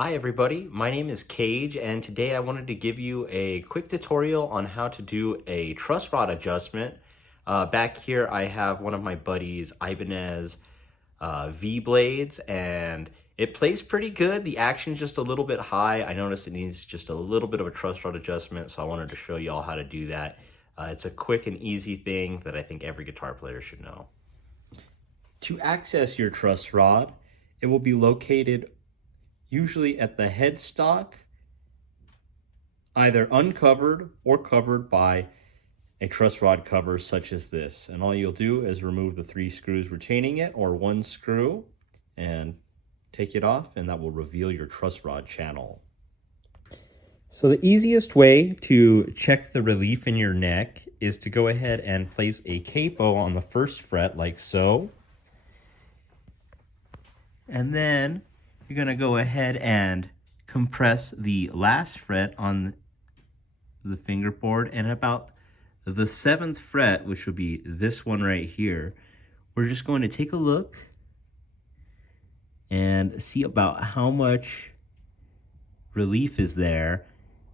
Hi everybody, my name is Cage and today I wanted to give you a quick tutorial on how to do a truss rod adjustment. Back here I have one of my buddies Ibanez V-blades and it plays pretty good. The action's just a little bit high. I noticed it needs just a little bit of a truss rod adjustment, so I wanted to show you all how to do that. It's a quick and easy thing that I think every guitar player should know. To access your truss rod, it will be located usually at the headstock, either uncovered or covered by a truss rod cover such as this. And all you'll do is remove the 3 screws retaining it or 1 screw and take it off, and that will reveal your truss rod channel. So the easiest way to check the relief in your neck is to go ahead and place a capo on the 1st fret like so. And then you're going to go ahead and compress the last fret on the fingerboard, and about the 7th fret, which would be this one right here, we're just going to take a look and see about how much relief is there.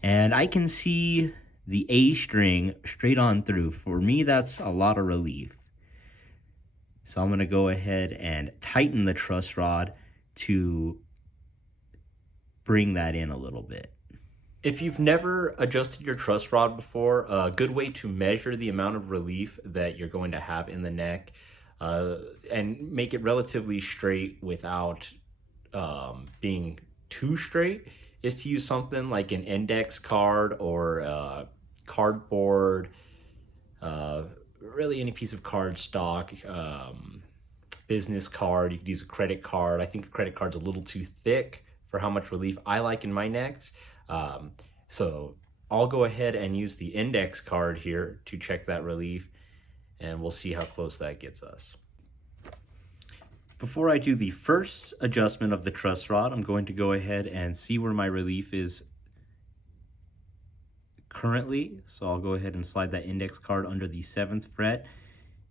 And I can see the A string straight on through. For me, that's a lot of relief. So I'm going to go ahead and tighten the truss rod to bring that in a little bit. If you've never adjusted your truss rod before, a good way to measure the amount of relief that you're going to have in the neck and make it relatively straight without being too straight is to use something like an index card or cardboard, really any piece of cardstock, business card. You could use a credit card. I think a credit card's a little too thick for how much relief I like in my necks. So I'll go ahead and use the index card here to check that relief, and we'll see how close that gets us. Before I do the first adjustment of the truss rod, I'm going to go ahead and see where my relief is currently. So I'll go ahead and slide that index card under the 7th fret.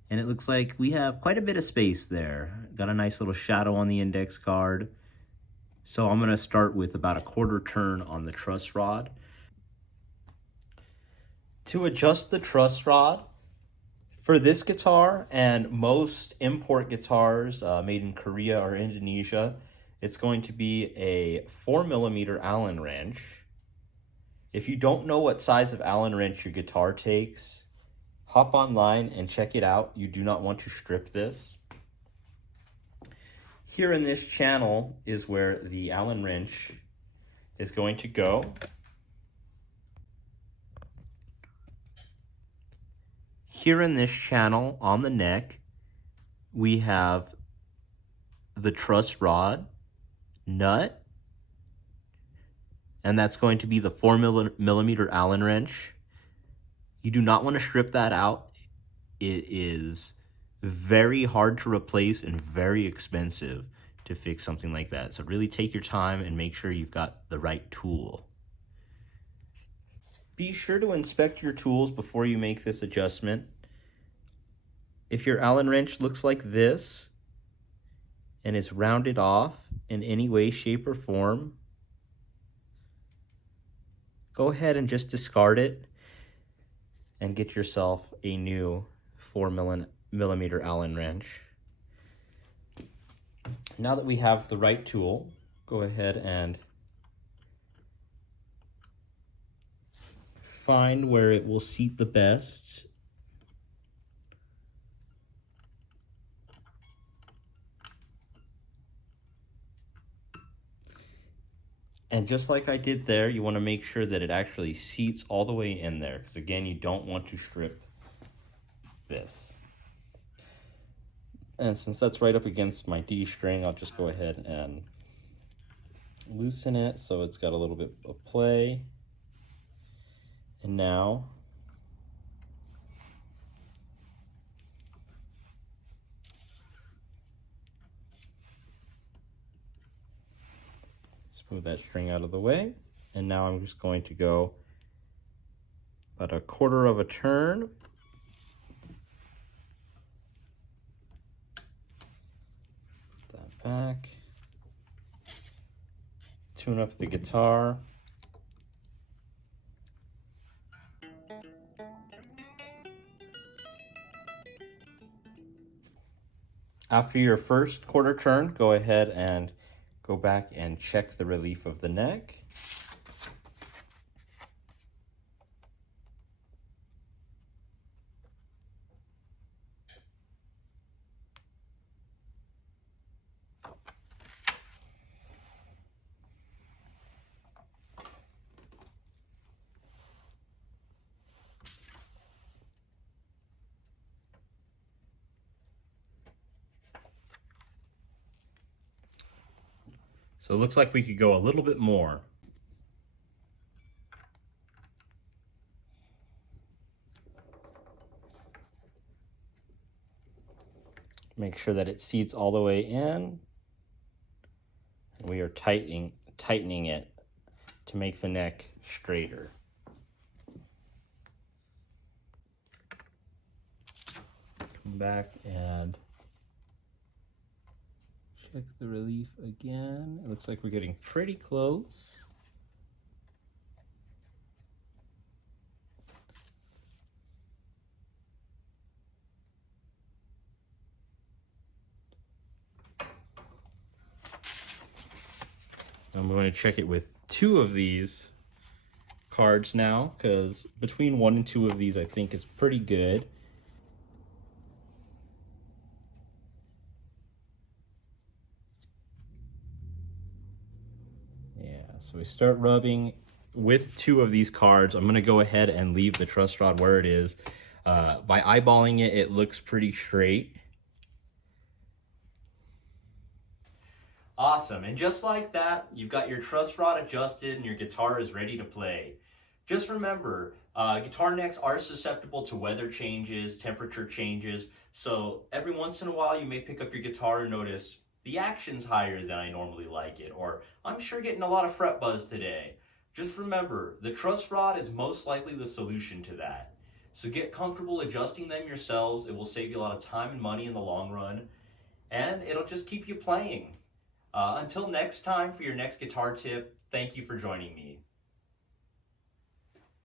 And it looks like we have quite a bit of space there. Got a nice little shadow on the index card. So I'm going to start with about a 1/4 turn on the truss rod. To adjust the truss rod, for this guitar and most import guitars made in Korea or Indonesia, it's going to be a 4mm Allen wrench. If you don't know what size of Allen wrench your guitar takes, hop online and check it out. You do not want to strip this. Here in this channel is where the Allen wrench is going to go. Here in this channel on the neck, we have the truss rod nut, and that's going to be the 4mm Allen wrench. You do not want to strip that out. It is very hard to replace and very expensive to fix something like that. So really take your time and make sure you've got the right tool. Be sure to inspect your tools before you make this adjustment. If your Allen wrench looks like this and is rounded off in any way, shape, or form, go ahead and just discard it and get yourself a new 4mm Allen wrench. Now that we have the right tool, go ahead and find where it will seat the best. And just like I did there, you want to make sure that it actually seats all the way in there, because again, you don't want to strip this. And since that's right up against my D string, I'll just go ahead and loosen it so it's got a little bit of play. And now move that string out of the way, and now I'm just going to go about a 1/4 of a turn. Put that back. tune up the guitar. After your first quarter turn, go ahead and go back and check the relief of the neck. So it looks like we could go a little bit more. Make sure that it seats all the way in. And we are tightening it to make the neck straighter. Come back and check the relief again. It looks like we're getting pretty close. I'm going to check it with 2 of these cards now, because between 1 and 2 of these I think is pretty good. Yeah, so we start rubbing with 2 of these cards. I'm going to go ahead and leave the truss rod where it is. By eyeballing it, it looks pretty straight. Awesome, and just like that, you've got your truss rod adjusted and your guitar is ready to play. Just remember, guitar necks are susceptible to weather changes, temperature changes, so every once in a while you may pick up your guitar and notice the action's higher than I normally like it, or I'm sure getting a lot of fret buzz today. Just remember, the truss rod is most likely the solution to that. So get comfortable adjusting them yourselves. It will save you a lot of time and money in the long run, and it'll just keep you playing. Until next time, for your next guitar tip, thank you for joining me.